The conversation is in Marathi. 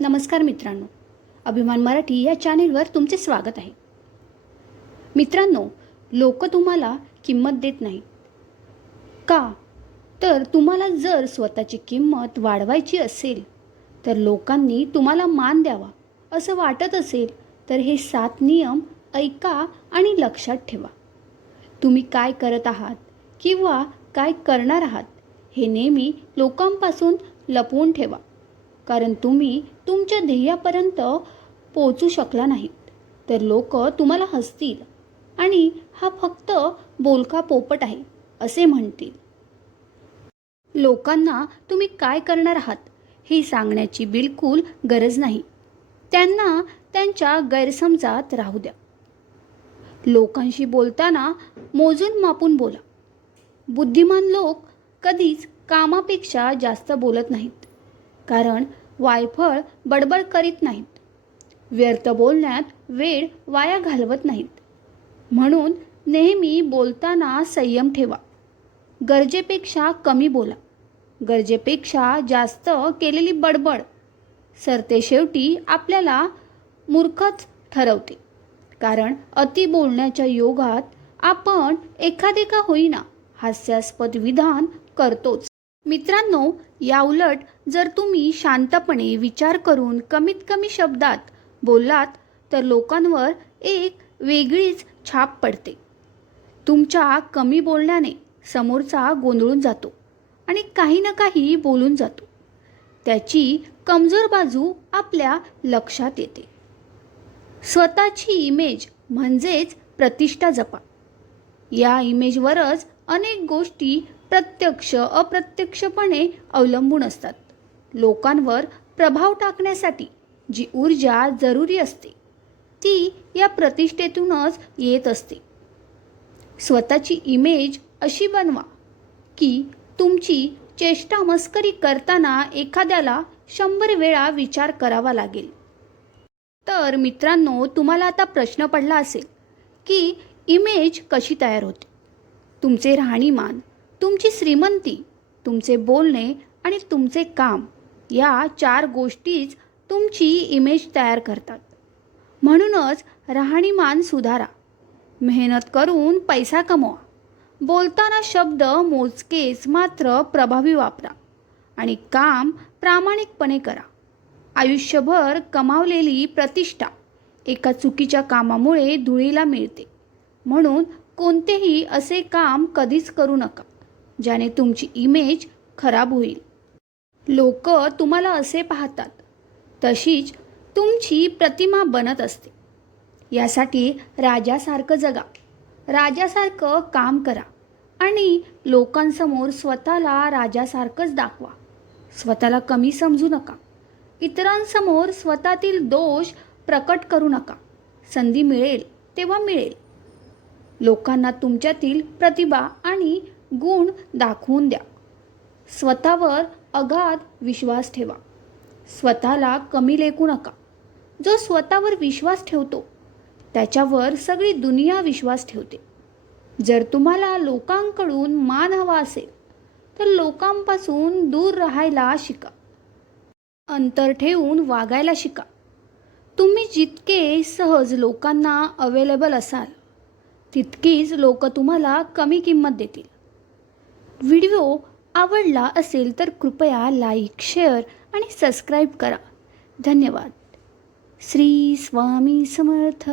नमस्कार मित्रांनो. अभिमान मराठी या चॅनेलवर तुमचे स्वागत आहे. मित्रांनो लोक तुम्हाला किंमत देत नाहीत. का? तर तुम्हाला जर स्वतःची किंमत वाढवायची असेल तर लोकांनी तुम्हाला मान द्यावा असं वाटत असेल तर हे सात नियम ऐका आणि लक्षात ठेवा. तुम्ही काय करत आहात किंवा काय करणार आहात हे नेहमी लोकांपासून लपवून ठेवा. कारण तुम्ही तुमच्या ध्येयापर्यंत पोचू शकला नाहीत. तर लोक तुम्हाला हसतील आणि हा फक्त बोलका पोपट आहे असे म्हणतील. लोकांना तुम्ही काय करणार आहात हे सांगण्याची बिलकुल गरज नाही. त्यांना त्यांच्या गैरसमजात राहू द्या. लोकांशी बोलताना मोजून मापून बोला. बुद्धिमान लोक कधीच कामापेक्षा जास्त बोलत नाहीत. कारण वायफळ बडबड करीत नाहीत. व्यर्थ बोलण्यात वेळ वाया घालवत नाहीत. म्हणून नेहमी बोलताना संयम ठेवा. गरजेपेक्षा कमी बोला. गरजेपेक्षा जास्त केलेली बडबड सरते शेवटी आपल्याला मूर्खच ठरवते. कारण अति बोलण्याच्या योगात आपण एखादे का होईना हास्यास्पद विधान करतोच. मित्रांनो याउलट जर तुम्ही शांतपणे विचार करून कमीत कमी शब्दात बोललात तर लोकांवर एक वेगळीच छाप पडते. तुमच्या कमी बोलण्याने समोरचा गोंधळून जातो आणि काही ना काही बोलून जातो. त्याची कमजोर बाजू आपल्या लक्षात येते. स्वतःची इमेज म्हणजेच प्रतिष्ठा जपा. या इमेजवरच अनेक गोष्टी प्रत्यक्ष अप्रत्यक्षपणे अवलंबून असतात. लोकांवर प्रभाव टाकण्यासाठी जी ऊर्जा जरुरी असते ती या प्रतिष्ठेतूनच येत असते. स्वतःची इमेज अशी बनवा की तुमची चेष्टा मस्करी करताना एखाद्याला शंभर वेळा विचार करावा लागेल. तर मित्रांनो तुम्हाला आता प्रश्न पडला असेल की इमेज कशी तयार होते? तुमचे राहणीमान तुमची श्रीमंती तुमचे बोलणे आणि तुमचे काम या चार गोष्टीच तुमची इमेज तयार करतात. म्हणूनच राहणीमान सुधारा. मेहनत करून पैसा कमवा. बोलताना शब्द मोजकेच मात्र प्रभावी वापरा आणि काम प्रामाणिकपणे करा. आयुष्यभर कमावलेली प्रतिष्ठा एका चुकीच्या कामामुळे धुळीला मिळते. म्हणून कोणतेही असे काम कधीच करू नका. ज्याने तुमची इमेज खराब होईल. लोक तुम्हाला असे पाहतात. तशीच तुमची प्रतिमा बनत असते. यासाठी राजासारखं जगा. राजासारखं काम करा. आणि लोकांसमोर स्वतःला राजासारखंच दाखवा. स्वतःला कमी समजू नका. इतरांसमोर स्वतःतील दोष प्रकट करू नका. संधी मिळेल तेव्हा मिळेल. लोकांना तुमच्यातील प्रतिभा आणि गुण दाखवून द्या. स्वतःवर अगाध विश्वास ठेवा. स्वतःला कमी लेखू नका. जो स्वतःवर विश्वास ठेवतो त्याच्यावर सगळी दुनिया विश्वास ठेवते. जर तुम्हाला लोकांकडून मान हवा असेल तर लोकांपासून दूर राहायला शिका. अंतर ठेवून वागायला शिका. तुम्ही जितके सहज लोकांना अवेलेबल असाल तितकीच लोक तुम्हाला कमी किंमत देतील. व्हिडिओ आवडला असेल तर कृपया लाईक शेअर आणि सबस्क्राईब करा. धन्यवाद. श्री स्वामी समर्थ.